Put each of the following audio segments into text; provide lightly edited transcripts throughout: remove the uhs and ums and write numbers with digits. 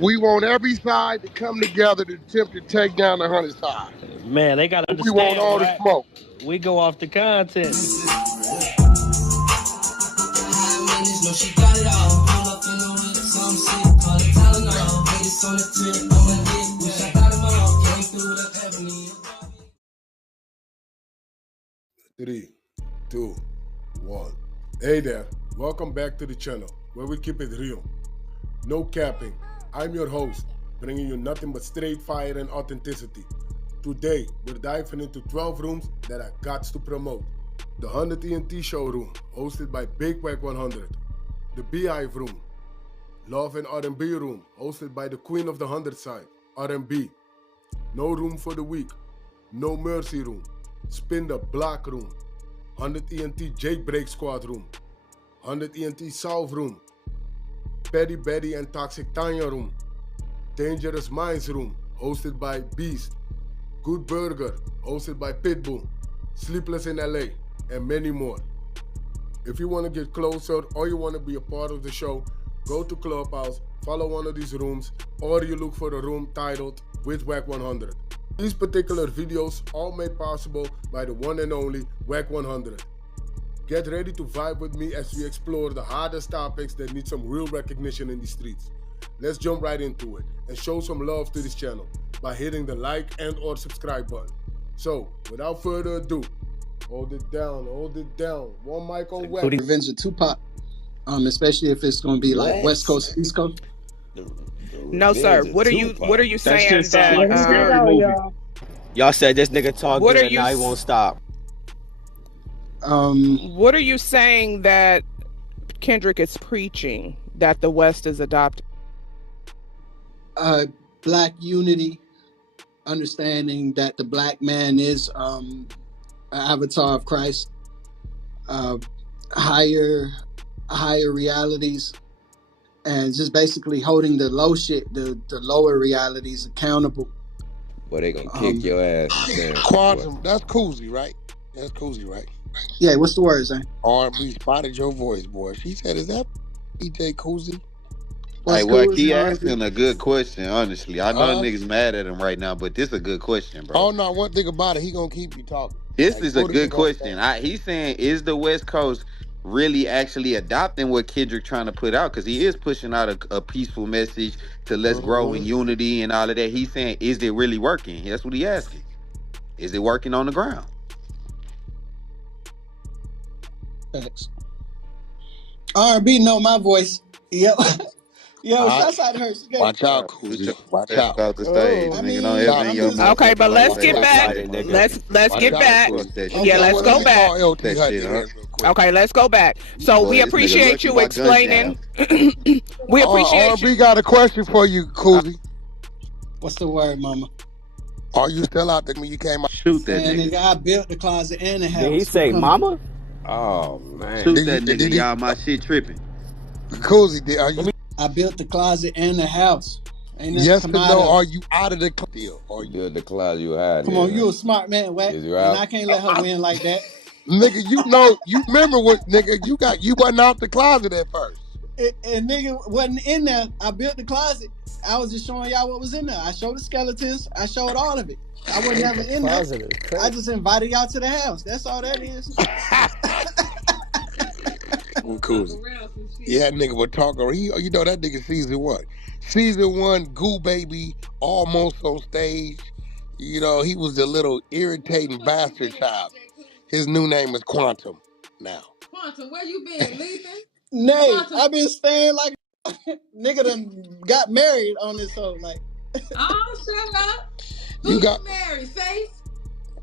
We want every side to come together to attempt to take down the 100 side. Man, they gotta We want understand, all the right? smoke. We go off the content. Three, two, one. Hey there, welcome back to the channel where we keep it real. No capping. I'm your host, bringing you nothing but straight fire and authenticity. Today, we're diving into 12 rooms that I got to promote. The 100 ENT showroom, hosted by Big Wack 100. The Beehive room. Love and R&B room, hosted by the Queen of the 100 side, R&B. No room for the weak. No mercy room. Spin the block room. 100 ENT Jailbreak Squad room. 100 ENT South room. Petty Betty and Toxic Tanya room. Dangerous Minds room, hosted by Beast. Good Burger, hosted by Pitbull. Sleepless in LA, and many more. If you want to get closer or you want to be a part of the show, go to Clubhouse, follow one of these rooms, or you look for a room titled with Wack 100. These particular videos all made possible by the one and only Wack 100. Get ready to vibe with me as we explore the hardest topics that need some real recognition in the streets. Let's jump right into it and show some love to this channel by hitting the like and or subscribe button. So, without further ado, hold it down. One mic on Wack. Revenge of Tupac, especially if it's going to be like West Coast, East Coast. No, sir. What are you saying that? Like a scary movie. Y'all said this nigga talk What good are and you now he won't stop. What are you saying that Kendrick is preaching that the West is adopting? Black unity, understanding that the black man is an avatar of Christ, higher realities, and just basically holding the low shit, the lower realities accountable. Well, they gonna kick your ass. Quantum, that's Koozie, right? That's Koozie, right? Yeah, what's the word, Zane? R&B spotted your voice, boy. She said, is that DJ Koozie? Hey, Wack, he asking a good question, honestly. I know niggas mad at him right now, but this is a good question, bro. Oh, no, one thing about it, he gonna keep you talking. This Like, is a what good you gonna question. He's saying, is the West Coast really actually adopting what Kendrick trying to put out? Because he is pushing out a peaceful message to let's grow in unity and all of that. He's saying, is it really working? That's what he asking. Is it working on the ground? Thanks. R&B know my voice. Yo, shouts out to her. Watch out, Koozie. Watch out. About the stage, I nigga. mean, Don't ever in your mouth. Okay, but let's get back. nigga. Let's get back. Yeah, let's go back. Okay, let's go back. So we appreciate you explaining. We appreciate R&B got a question for you, Koozie. What's the word, mama? Are you still out there when you came out? Shoot that And nigga. I built the closet and the house. Did he say mama? Oh, man. Shoot that nigga. Y'all, my shit tripping. Koozie, are you? I built the closet and the house. Yes or no? Are you out of the deal? Or you build the closet you had? Come on, you a smart man, Wack. And I can't let her win like that. Nigga, you know, you remember what, nigga, you wasn't out the closet at first. And nigga wasn't in there. I built the closet. I was just showing y'all what was in there. I showed the skeletons. I showed all of it. I wasn't never in there. I just invited y'all to the house. That's all that is. Cool. Yeah, nigga was talking. You know that nigga season 1. Season 1, Goo Baby, almost on stage. You know, he was the little irritating bastard child. His new name is Quantum now. Quantum, where you been, leaving? Nay, I've been staying like nigga done got married on this show. Like, oh, shut up. Who you married? Faith?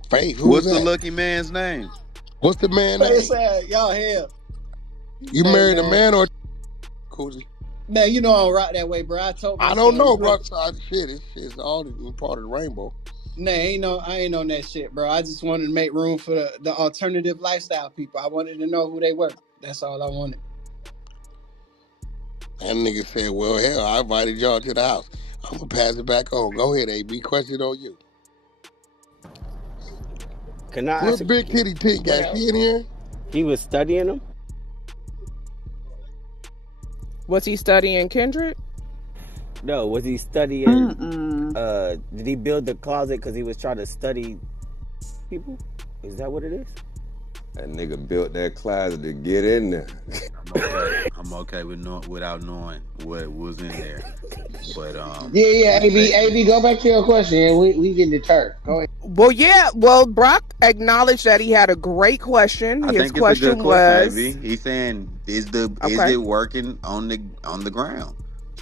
Faith, what's the lucky man's name? What's the man name? Said, y'all hell. You married a man or Koozie? Man, you know I don't rock that way, bro. I don't know, bro. Shit, it's all part of the rainbow. Nah, I ain't on that shit, bro. I just wanted to make room for the alternative lifestyle people. I wanted to know who they were. That's all I wanted. That nigga said, well, hell, I invited y'all to the house. I'm going to pass it back on. Go ahead, AB. Question on you. Can I Where's Big Titty T? Got she in here? He was studying them? Was he studying Kendrick? No, was he studying? Did he build the closet because he was trying to study people? Is that what it is? That nigga built that closet to get in there. I'm okay without knowing what was in there. But Yeah, respectfully. AB, go back to your question. We getting deterred. Go ahead. Well, yeah. Well, Brock acknowledged that he had a great question. I His think it's a good question question, was, AB. He's saying, is okay. it working on the ground?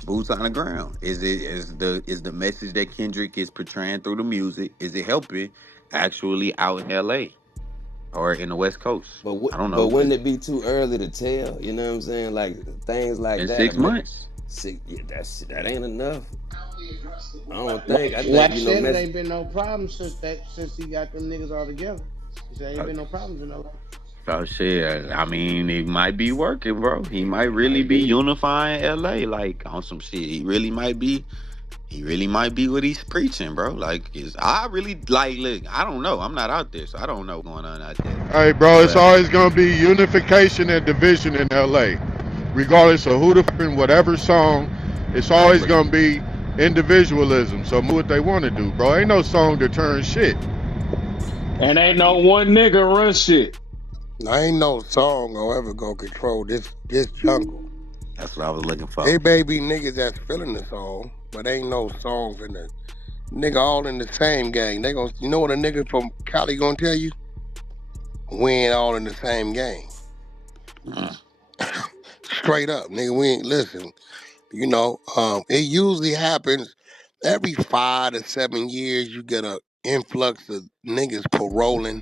Boots on the ground. Is the message that Kendrick is portraying through the music, is it helping actually out in LA or in the West Coast? I don't But know. wouldn't it be too early to tell? You know what I'm saying? Like things like In that. 6 months. Yeah, that ain't enough. I don't think. I think Wack said it ain't been no problem since he got them niggas all together. He said ain't been no problems in LA. Oh shit! I mean, it might be working, bro. He might really Might be be. unifying LA, like on some shit. He really might be. He really might be what he's preaching, bro. Like, I really like. Look, I don't know. I'm not out there, so I don't know what's going on out there. Hey, bro, it's But always gonna be unification and division in LA, regardless of who the whatever song. It's I always agree. gonna be individualism. So do what they want to do, bro. Ain't no song to turn shit. And ain't no one nigga run shit. I ain't no song ever gonna control this jungle. That's what I was looking for. It may be niggas that's feeling the song, but ain't no songs in the nigga all in the same gang. They gonna, you know what a nigga from Cali gonna tell you? We ain't all in the same gang. Straight up, nigga. We ain't listen. You know, it usually happens every 5 to 7 years. You get a influx of niggas paroling,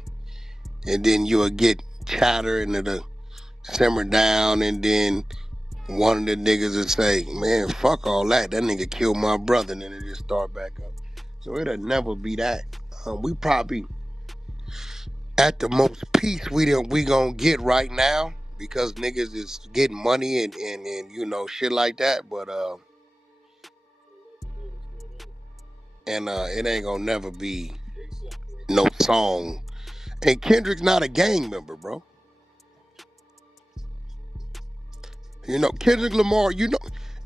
and then you'll get chatter and it'll simmer down, and then one of the niggas will say, "Man, fuck all that. That nigga killed my brother," and then it just start back up. So it'll never be that. We probably at the most peace we gonna get right now because niggas is getting money and you know shit like that. But it ain't gonna never be no song. And Kendrick's not a gang member, bro. You know Kendrick Lamar. You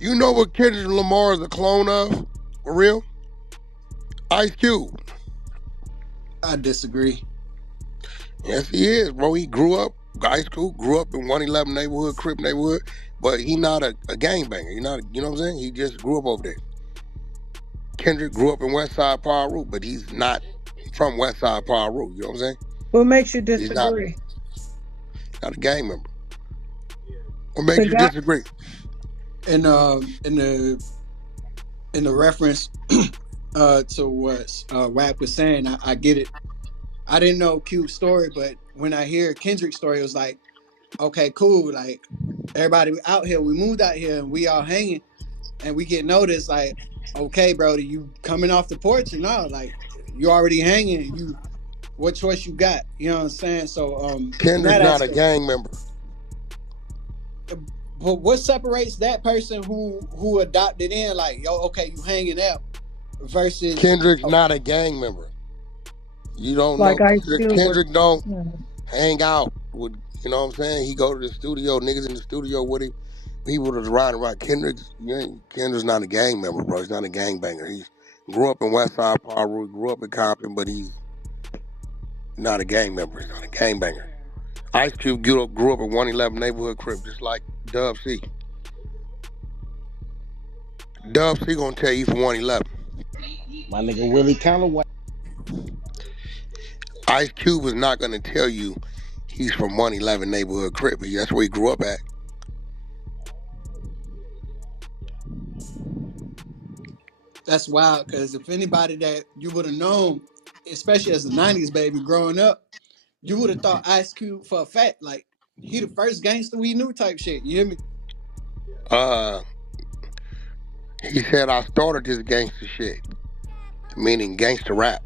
know what Kendrick Lamar is a clone of, for real? Ice Cube. I disagree. Yes, he is, bro. He grew up, Ice Cube grew up in 111 neighborhood, Crip neighborhood, but he not a gangbanger. He not, you know what I'm saying? He just grew up over there. Kendrick grew up in West Side Paru, but he's not from West Side Paru. You know what I'm saying? What makes you He's not disagree? a gang member. What makes The you guy, disagree? And in the reference to what Wack was saying, I get it. I didn't know Cube's story, but when I hear Kendrick's story, it was like, okay, cool. Like everybody out here, we moved out here and we all hanging and we get noticed. Like, okay, bro, you coming off the porch or no? Like you already hanging. You what choice you got? You know what I'm saying? So in Kendrick's that not a aspect, gang member. but what separates that person who adopted in like, yo, okay, you hanging out versus Kendrick's not a gang member. You don't know like Ice Kendrick. Cube was. Kendrick don't Yeah. hang out with, you know what I'm saying? He go to the studio, niggas in the studio with him. People that's riding around. Kendrick's not a gang member, bro. He's not a gangbanger. He grew up in West Side Paru, grew up in Compton, but he's not a gang member. He's not a gangbanger. Ice Cube grew up in 111 neighborhood crib, just like Dub C. Dub C gonna tell you from 111. My nigga Willie Calloway. Ice Cube is not gonna tell you he's from 111 neighborhood crib. That's where he grew up at. that's wild. Because if anybody that you would have known, especially as a '90s baby growing up, you would have thought Ice Cube for a fact, like he the first gangster we knew type shit. You hear me? Uh, he said I started this gangster shit, meaning gangster rap.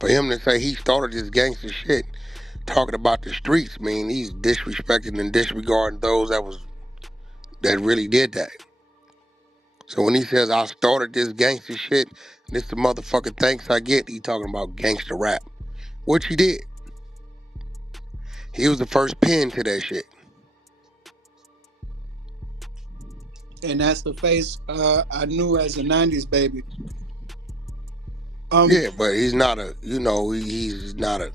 For him to say he started this gangster shit, talking about the streets, mean he's disrespecting and disregarding those that really did that. So when he says I started this gangster shit, this the motherfucking thanks I get, he talking about gangster rap, which he did. He was the first pen to that shit. And that's the face I knew as a '90s baby. Yeah, but he's not a. He's not a.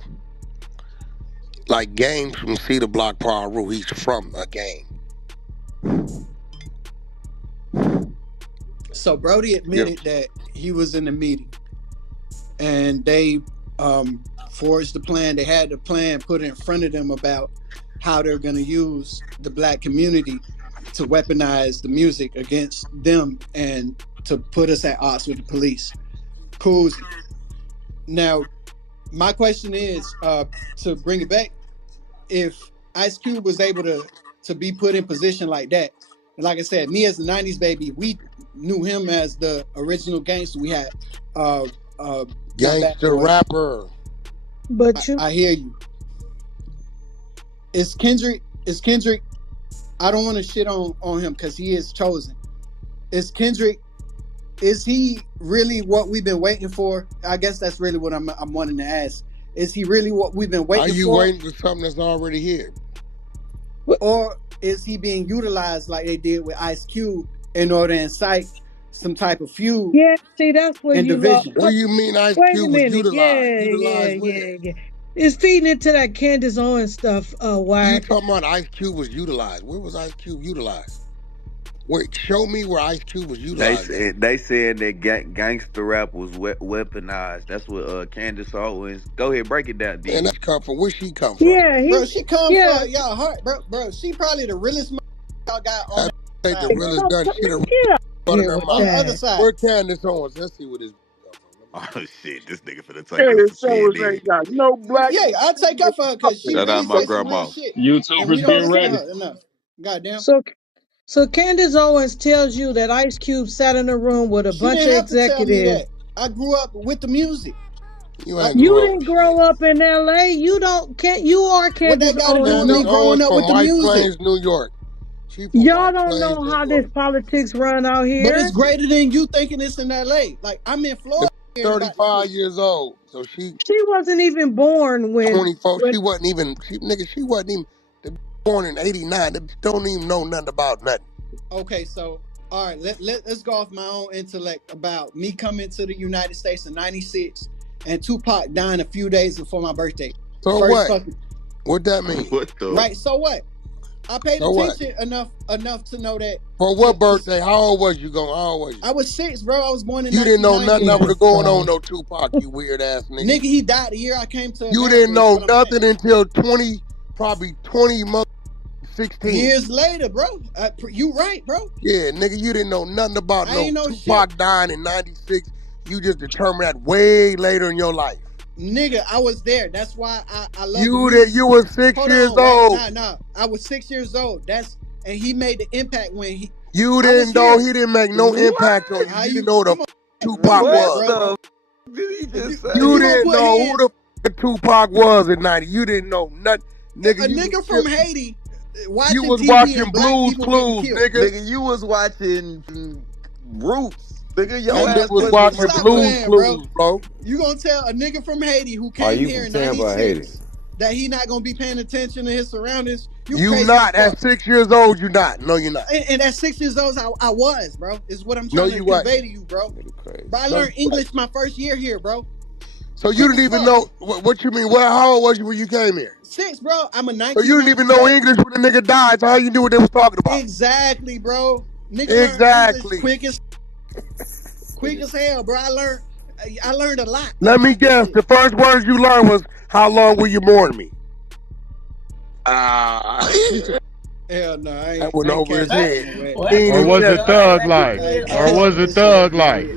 Like Game from Cedar Block, Paru. He's from a Game. So Brody admitted that he was in the meeting, and they forged the plan. They had the plan put in front of them about how they're going to use the black community to weaponize the music against them and to put us at odds with the police. Coolsy. Now, my question is, to bring it back, if Ice Cube was able to be put in position like that, and like I said, me as the '90s baby, we knew him as the original gangster. We had gangster rapper. But I hear you. Is Kendrick? I don't want to shit on him because he is chosen. Is Kendrick? Is he really what we've been waiting for? I guess that's really what I'm wanting to ask. Is he really what we've been waiting for? Are you waiting for something that's already here? Or is he being utilized like they did with Ice Cube in order to incite some type of feud? Yeah, see, that's where you division. What do you mean Ice Cube was utilized? Utilized where? Yeah. It's feeding into that Candace Owens stuff, Wack. You talking about Ice Cube was utilized. Where was Ice Cube utilized? Wait, show me where Ice Cube was utilized. They said that gangster rap was weaponized. That's what Candace Owens. Go ahead, break it down, D. And that come from where she come from? Yeah, bro, she come from y'all heart, bro. She probably the realest y'all got on that side. The realest done shit on the other side. Where Candace Owens? Let's see what this. Oh shit, this nigga finna take Candace us to Owens shit. Ain't got no black. Yeah, I'll take her for her because she Shout really out my say some grandma. real shit. YouTubers get ready. Enough. Goddamn. So Candace Owens tells you that Ice Cube sat in a room with a bunch of executives. I grew up with the music. You didn't grow up in L.A. You are Candace Owens. Me growing up with the White music. Plains, New York. Y'all don't know how this politics run out here. But it's greater than you thinking it's in L.A. Like, I'm in Florida. 35 years old. So she wasn't even born when 24. She wasn't even born in 89. They don't even know nothing about nothing. Okay, so all right, let's go off my own intellect about me coming to the United States in '96 and Tupac dying a few days before my birthday. So what? What that mean? What the? Right. So what? I paid attention enough to know that. For what birthday? How old was you going? How old was you? I was 6, bro. I was born in. You didn't know nothing that was going on, no Tupac. You weird ass nigga. Nigga, he died the year I came to. You didn't know nothing until 20 months, 16 years later, bro. You right, bro. Yeah, nigga, you didn't know nothing about no Tupac dying in '96. You just determined that way later in your life. Nigga, I was there. That's why I love you were 6 years old. Nah. I was 6 years old. And he made the impact when he. You didn't know he didn't make no impact on you. You didn't know the Tupac was. Did he just say? You didn't know who the Tupac was at 90. You didn't know nothing. Nigga, a nigga from Haiti. You was TV watching Blues Clues, nigga. Nigga, you was watching Roots. Nigga, your ass was watching Blues Clues, bro. You gonna tell a nigga from Haiti who came here in '96 that he not gonna be paying attention to his surroundings? You not at 6 years old. You not. No, you're not. And at 6 years old, I was, bro. Is what I'm trying to convey to you, bro. But I learned English my first year here, bro. So you didn't even know what you mean. How old was you when you came here? 6, bro. I'm a 19. So you didn't even know English when the nigga died. So how you knew what they was talking about? Exactly, bro. Nigga exactly. Quick as hell, bro. I learned a lot. Let me guess. The first words you learned was, "How long will you mourn me?" Hell no, I ain't. That went over his head. Or was it Thug Life? Or was it Thug Life?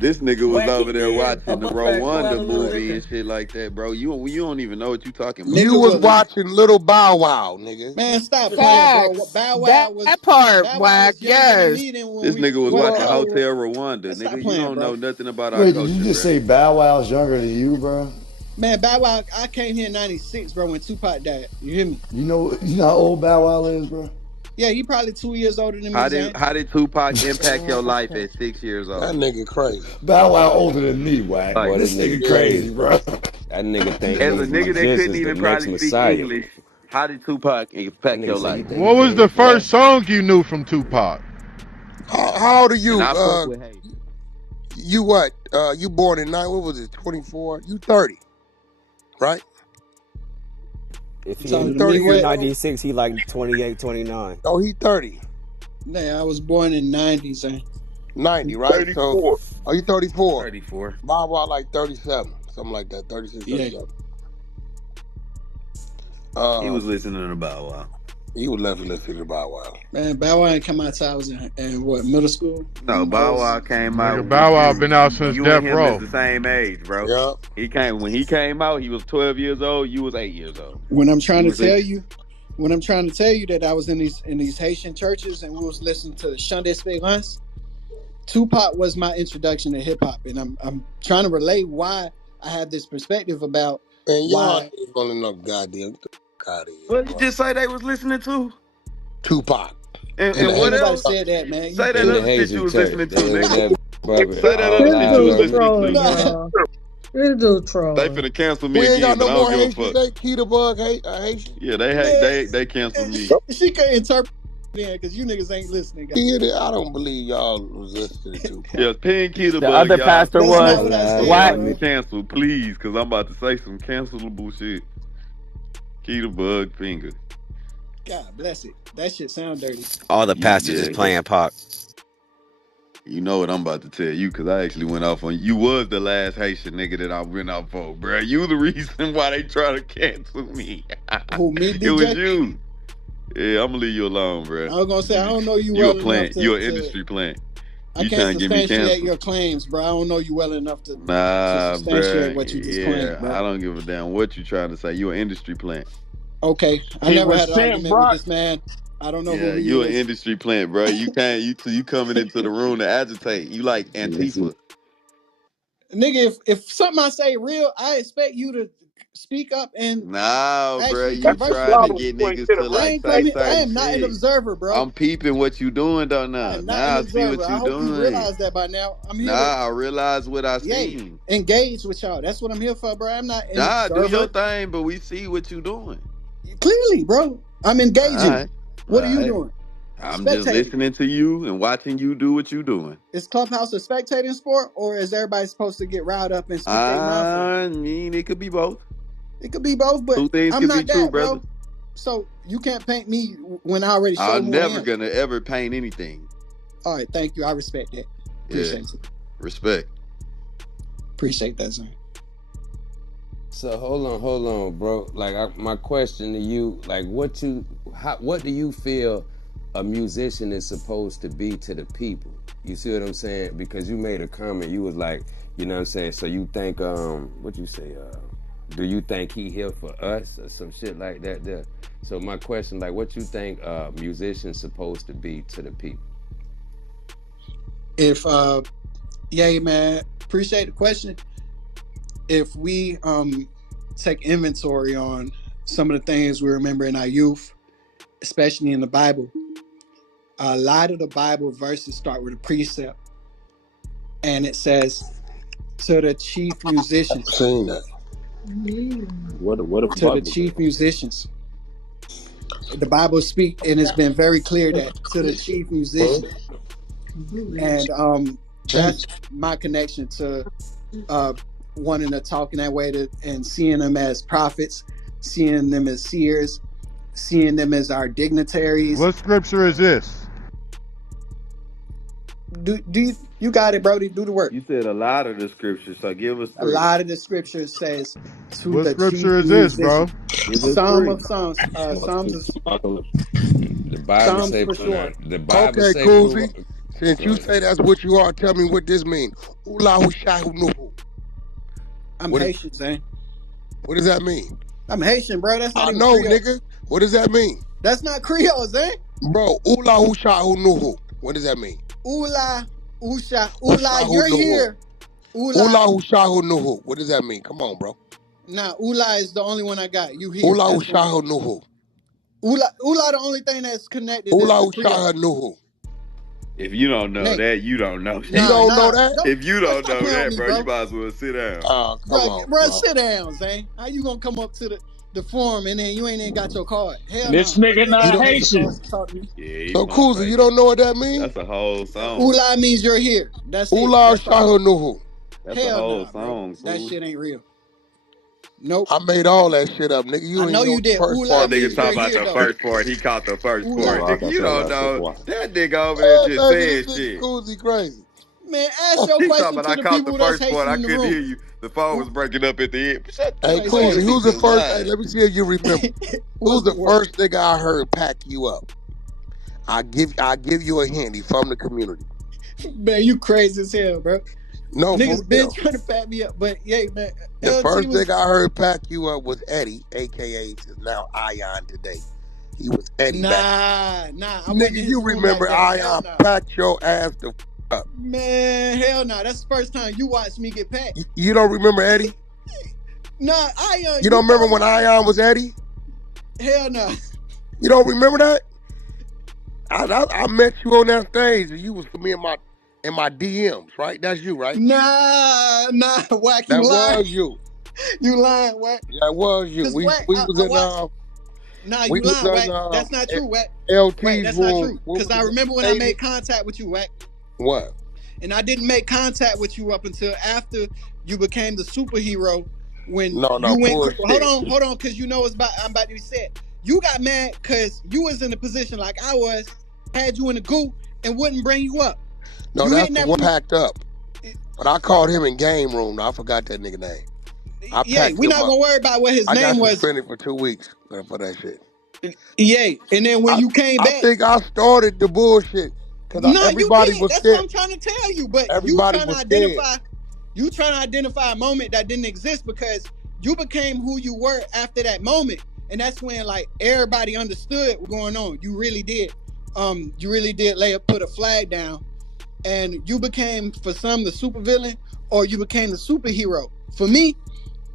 This nigga was over there watching the Rwanda movie and shit like that, bro. You don't even know what you talking about. You was watching Little Bow Wow, nigga. Man, stop playing, bro. Bow Wow was that part, Wack. Yes. This nigga was watching Hotel Rwanda, nigga. You don't know nothing about our culture. Wait, did you just say Bow Wow's younger than you, bro? Man, Bow Wow, I came here in '96, bro, when Tupac died. You hear me? You know how old Bow Wow is, bro? Yeah, he probably 2 years older than me. How did Tupac impact your life at 6 years old? That nigga crazy. Bow Wow older than me, Wack. Boy, this nigga crazy, bro. That nigga think as a nigga that couldn't even probably speak English, how did Tupac impact your life? What was the first song you knew from Tupac? How old are And you? I fuck with Hayes. You what? You born in what was it? 24? You 30, right? If You he talking You to me? 30 he years What? old? 96, he like 28, 29. Oh, he 30. Nah, I was born in '90s, eh? 90, right? So, 34. are you 34? 34. Bob Wild like 37, something like that, 36, Yeah. 37. He was listening to Bow Wow. He was listening to Bow Wow. Man, Bow Wow ain't come out till I was in what, middle school? No, Bow Wow came out Nigga, when Bow Wow been out since you and Death him is Row. the same age, bro. Yeah. When he came out, he was 12 years old. You was 8 years old. When I'm trying to tell you that I was in these Haitian churches and we was listening to Chant d'Espérance, Tupac was my introduction to hip hop, and I'm trying to relate why I have this perspective about Man, y'all why ain't gonna no goddamn out of here, What did bro. you just say they was listening to? Tupac. And what ain't nobody else? said that, man. You Say that In the other shit you Haitian was church. listening to, They was in nigga. that bumping Say that all other This shit you was loud dude up. listening to. trolling, nah. y'all. This dude They trolling. finna cancel me We ain't got again, but no I don't more give a Haitians. fuck. Ain't Keita Bug Haitian? Yeah, Man, they canceled me. she couldn't interpret it because you niggas ain't listening, guys. I don't believe y'all was listening to Tupac. Yeah, pin Keita The Bug, other y'all. pastor That's was not All what I loud said, up Wack. in bro. it. Cancel, please, because I'm about to say some cancelable shit. Keita Bug finger. God bless it. That shit sound dirty. All the pastors is Yeah, playing Pac. you know what I'm about to tell you, because I actually went off on you. Was the last Haitian nigga that I went off for, bro. You the reason why they try to cancel me. Who, me, It was DJ? you. Yeah, I'm gonna leave you alone, bro. I was gonna say I don't know you You a well enough plant. You an to industry plant. I You can't trying to get me substantiate canceled? your claims, bro. I don't know you well enough to Nah, substantiate bro. what you just Yeah, claimed, I bro. don't give a damn what you trying to say. You an industry plant. Okay, I He never was had an sent, argument with bro. this man. I don't know who Yeah, he you an is. industry plant, bro. You can't. You coming into the room to agitate. You like Antifa. Nigga, if something I say real, I expect you to speak up and Nah, bro. actually You That's the converse with trying to problem. me. get You ain't niggas get to it I right. like ain't say coming. I certain am not an shit. observer, bro. I'm peeping what you doing though I now. am not an Now I see observer. what I you hope you doing. realize that by now. I'm Nah, here to, I realize what I yay, seen. engage with y'all. That's what I'm here for, bro. I'm not an Nah, do your observer. thing, but we see what you doing. Clearly, bro. I'm All engaging. right. All What are you right. doing? I'm just Spectating. listening to you and watching you do what you doing. Is Clubhouse a spectating sport, or is everybody supposed to get riled up and speak their mind for? I mean, it could be both. It could be both, but Two things I'm could be not true, that, brother. bro. So you can't paint me when I already showed I'm who I never am. gonna ever paint anything. All right, thank you. I respect that. Yeah, Appreciate it. respect. Appreciate that, son. So hold on, bro. Like my question to you, like what do you feel a musician is supposed to be to the people? You see what I'm saying? Because you made a comment, you was like, you know what I'm saying? So you think what you say, do you think he here for us or some shit like that there? So my question, like what you think a musician's supposed to be to the people? If yeah, man, appreciate the question. If we take inventory on some of the things we remember in our youth, especially in the Bible, a lot of the Bible verses start with a precept, and it says to the chief musicians. I've seen that. What a To the Bible chief verse. musicians. The Bible speak, and it's been very clear that to the chief musicians. And that's my connection to wanting to talk in that way and seeing them as prophets, seeing them as seers, seeing them as our dignitaries. What scripture is this? Do you got it, Brody? Do the work. You said a lot of the scriptures, so give us A three. lot of the scripture says to What the chief scripture is this, bro? musician. Give us Psalm three. of Psalms, The Bible Psalms say for sure. the Bible Okay, say Coolsy. prove. Since you say that's what you are, tell me what this means. Ulahu shahu nuhu. I'm What Haitian, Zane. What does that mean? I'm Haitian, bro. That's not I even know, Creole. nigga. What does that mean? That's not Creole, Zane. Bro, ulahu shahu nuhu. What does that mean? Ula, Usha, Ula, Ushahu you're nuhu. here. Ula, Ulahu shahu nuhu. What does that mean? Come on, bro. nah, Ula is the only one I got. You here. Ulahu That's the one. shahu nuhu. Ula, the only thing that's connected is the Ulahu Creole. shahu nuhu. If you don't know Nate. that, you don't know You that. don't know Nah, that? don't, If you bro, don't stop know playing with that, me, bro, you bro. might as well sit down. Oh, come Bro, on, bro, bro. sit down, Zane. How you gonna come up to the the form, and then you ain't even got your card. Hell This no, bro. nigga You ain't You not gotta don't. get your Haitian. cards to talk to me. Yeah, he So pump Kuzi, you faking. don't know what that means? That's a whole song. Ula means you're here. That's it. Ula That's all. Shahanuhu. That's a Hell whole nah, bro. song, That fool. shit ain't real. Nope. I made all that shit up, nigga. You I don't know even know you what the did. first Ula That part nigga means means. talking you're about here, the though. first part. He caught the first Ula. part. Nigga, you don't know. That nigga over there Yeah, just baby, this saying nigga shit. Kuzi crazy. Man, ask your He talking question about to I the caught the people that's first part. Haitian I in the couldn't room. hear you. The phone was Who, breaking up at the end. Shut the Hey, like, boy, Kuzi, you say, need who's the to first? Hey, lie. let me see if you remember. what's Who's the the word? first nigga I heard pack you up? I give you a hint. He from the community. Man, you crazy as hell, bro. No, for Niggas been real. trying to pat me up, but yeah, man, The LT first was nigga I heard pack you up was Eddie, aka is now Ion today. He was Eddie back. nah. I wasn't Nigga, in his you room like remember that. Hell Ion nah. packed your ass the up. Man, hell nah. That's the first time you watched me get packed. You don't remember Eddie? Nah, You you don't remember thought when Ion was Eddie? hell nah. You don't remember that? I met you on that stage and you was for me in my DMs, right? That's you, right? Nah, Wack, you That lying. was you. You lying, Wack. That was you. Cause We Wack, we was I in watched. Nah, we you was lying, in Wack. That's not true, Wack. Wack, LT's that's not room. true. What Cause was I it? remember when I Stadium? made contact with you, Wack. What? And I didn't make contact with you up until after you became the superhero when No, you went. bullshit. Hold on, because you know I'm about to be said. You got mad because you was in a position like I was, had you in the goo and wouldn't bring you up. No, You that's hitting the that one from packed up. But I called him in game room. No, I forgot that nigga name. I yeah. packed We're him not up. gonna worry about what his I got name was. suspended for 2 weeks for that shit. Yeah, and then when I you came I back. think I started the bullshit because No, you everybody did. was That's what scared. I'm trying to tell you. But Everybody was scared. you trying to identify a moment that didn't exist because you became who you were after that moment. And that's when like everybody understood what going on. You really did. You really did put a flag down and you became for some the supervillain or you became the superhero. For me,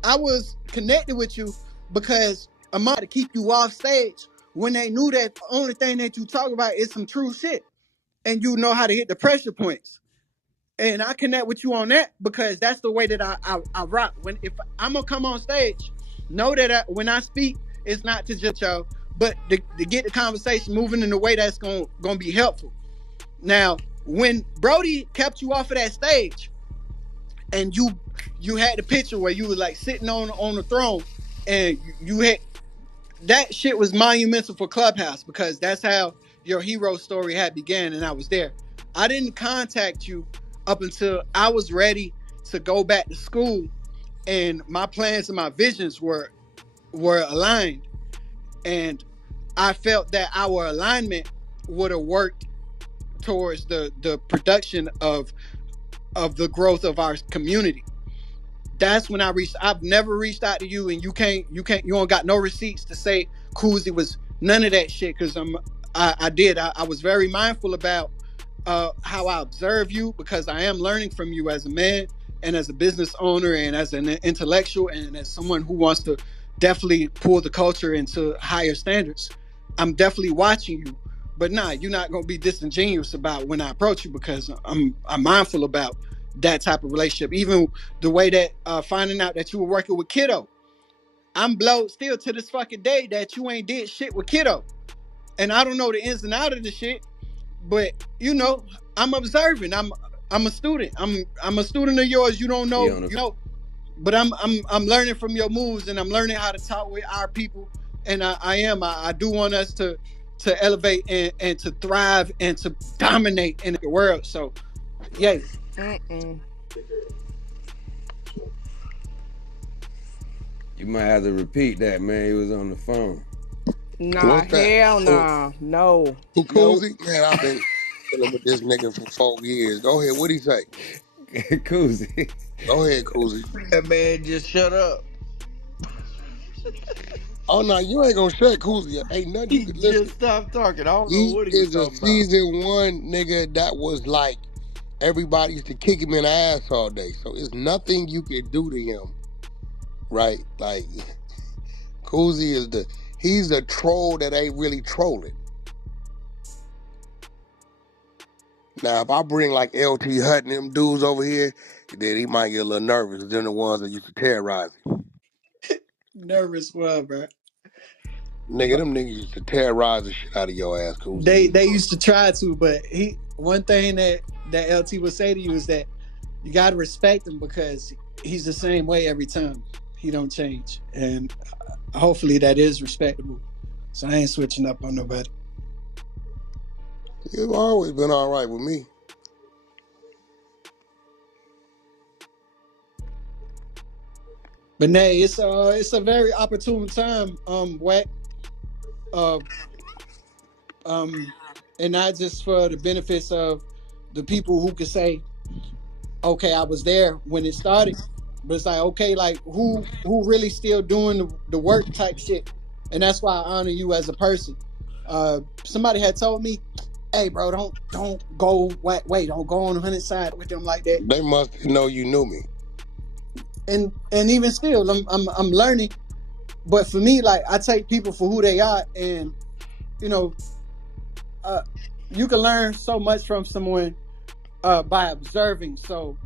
I was connected with you because I'm to keep you off stage when they knew that the only thing that you talk about is some true shit and you know how to hit the pressure points. And I connect with you on that because that's the way that I rock. When if I'm gonna come on stage, know that when I speak, it's not to just y'all, but to get the conversation moving in a way that's gonna be helpful. Now, when Brody kept you off of that stage, and you had the picture where you was like sitting on the throne, and you had that shit was monumental for Clubhouse because that's how your hero story had began, and I was there. I didn't contact you up until I was ready to go back to school, and my plans and my visions were aligned, and I felt that our alignment would have worked towards the production of the growth of our community. That's when I've never reached out to you, and you don't got no receipts to say Kuzi was none of that shit. Cause I did. I was very mindful about how I observe you because I am learning from you as a man and as a business owner and as an intellectual and as someone who wants to definitely pull the culture into higher standards. I'm definitely watching you, but nah, you're not gonna be disingenuous about when I approach you because I'm mindful about that type of relationship. Even the way that finding out that you were working with Kiddo, I'm blowed still to this fucking day that you ain't did shit with Kiddo, and I don't know the ins and out of the shit, but you know, I'm observing. I'm a student. I'm a student of yours. You don't know, but I'm learning from your moves, and I'm learning how to talk with our people. And I do want us to elevate and to thrive and to dominate in the world. So, yeah. You might have to repeat that, man. He was on the phone. Nah, What's that? hell nah. No. Who Nope. Kuzi? Man, I've been dealing with this nigga for 4 years. Go ahead. What'd he say? Kuzi. Go ahead, Kuzi. That man just shut up. Oh no, you ain't gonna shut Kuzi up. Ain't nothing you He could listen. just stopped talking. I don't know He what he was is a talking about. season one nigga that was like everybody used to kick him in the ass all day. So it's nothing you can do to him, right? Like Kuzi is he's a troll that ain't really trolling. Now if I bring like LT Hut and them dudes over here, then he might get a little nervous. They're the ones that used to terrorize him. Nervous world, bro. Nigga, them niggas used to terrorize the shit out of your ass, Coos. They used to try to, but one thing that LT would say to you is that you gotta respect him because he's the same way every time. He don't change. And hopefully that is respectable. So I ain't switching up on nobody. You've always been all right with me. But nay, it's a very opportune time, Wack. And not just for the benefits of the people who could say, okay, I was there when it started, but it's like, okay, like who really still doing the work type shit. And that's why I honor you as a person. Somebody had told me, hey bro, don't go don't go on the 100 side with them like that. They must know you knew me. And even still, I'm learning. But for me, like I take people for who they are, and you know, you can learn so much from someone by observing. So,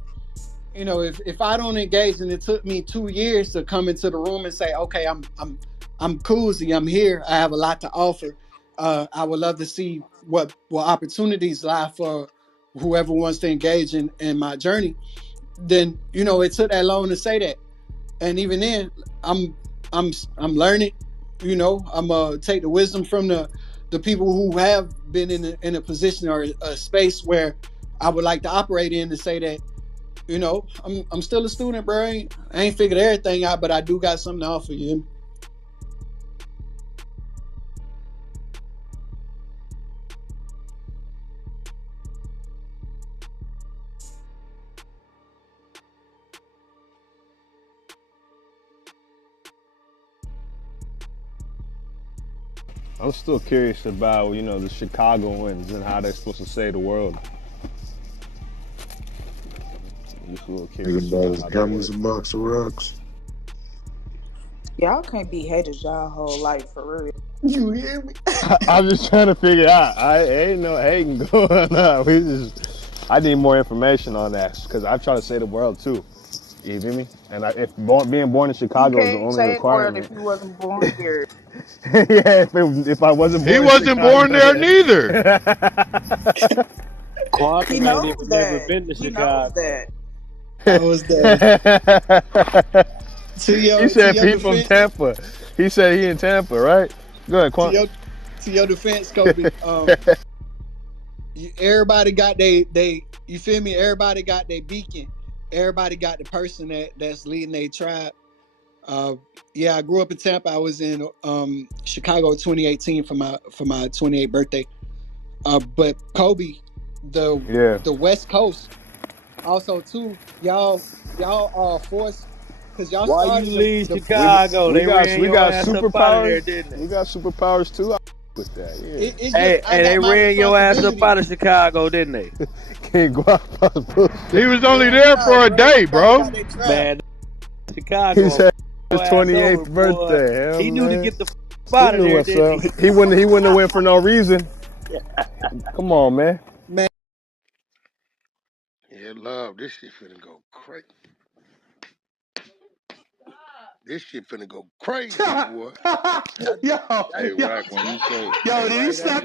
you know, if I don't engage, and it took me 2 years to come into the room and say, okay, I'm cozy, I'm here, I have a lot to offer. I would love to see what opportunities lie for whoever wants to engage in my journey. Then, you know, it took that long to say that. And even then, I'm learning. You know, I'm take the wisdom from the people who have been in a position or a space where I would like to operate in, to say that, you know, I'm still a student, bro. I ain't figured everything out, but I do got something to offer you. I'm still curious about, you know, the Chicagoans and how they're supposed to save the world. I'm just a little curious about how that works. A box of rocks. Y'all can't be haters y'all whole life, for real. You hear me? I'm just trying to figure out. I ain't no hating going on. I need more information on that because I try to save the world too. You feel me? And being born in You Chicago is the can't only save the world if requirement. you wasn't born here. Yeah, if I wasn't He born in wasn't Chicago, born there neither. He Quantum ain't knows even never that. been to He knows Chicago. that. I was done. He To said your he from defense, Tampa. He said he in Tampa, right? Go ahead, Quant. to your defense, Kobe. Everybody got they you feel me? Everybody got their beacon. Everybody got the person that's leading their tribe. Yeah, I grew up in Tampa. I was in Chicago 2018 for my 28th birthday. But Kobe, the West Coast, also too, y'all are forced, because y'all Why started you leave the Chicago? we They ran your got ass up out of there, didn't they? We got superpowers too. I with that, yeah. It's just I They got my ran your ass up responsibility. out of Chicago, didn't they? Can't go out. He was only Man, there no, for a bro. day, Everybody bro. got their tribe. Man, Chicago. He said his 28th birthday. Hell, He knew to man. get the out of there, What's didn't up. He wouldn't have went for no reason. Come on, man. Man, Yeah, love, this shit finna go crazy. This shit finna go crazy, boy. Hey, Wack, when you say, Yo, do you slap